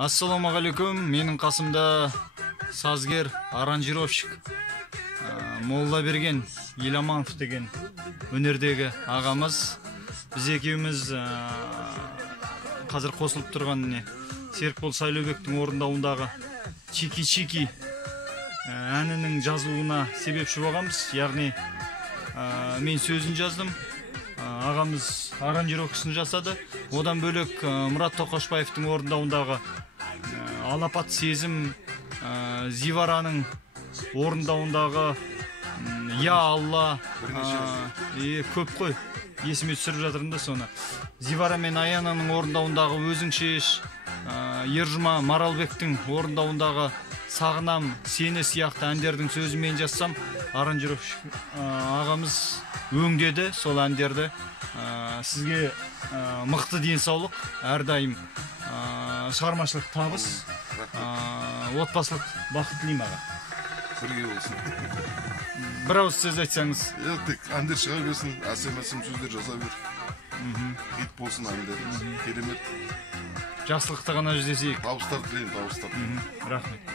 Ассалаумағалейкум, менің қасымда сазгер, аранжировщик Молдаберген Еламанов деген өнердегі ағамыз. Біз екеуміз қазір қосылып тұрған Серікбол Сайлаубектің орындауындағы Чики-Чики әнінің жазылуына себепші болғанбыз. Яғни мен сөзін жаздым, ағамыз аранжировкасын жасады. Одан бөлек Мұрат Тоқашбаевтың орындауындағы Алапат сезім, Зивараның орындауындағы Я Алла, көп қой, есіме түсіріп жатырмын да соны. Зивара мен Аянаның орындауындағы Өзің шеш, Ержұма Маралбектің орындауындағы Сағынам сені сияқты әндердің сөзімен жазсам, аранжировщик ағамыз өңдеді сол әндерді. Сізге мықты денсаулық, әрдайым шығармашылық табыс, отбасылық бақыт тілеймін аға. Бірге болсын. Бір ауыз сөз айтсаңыз. Тек әндер шыға берсін, әсем сөздер жаза бер. Хит болсын әндер. Керемет. Жақсылықты ғана жүздесейік. Табыстар тілеймін, табыстар. Рахмет.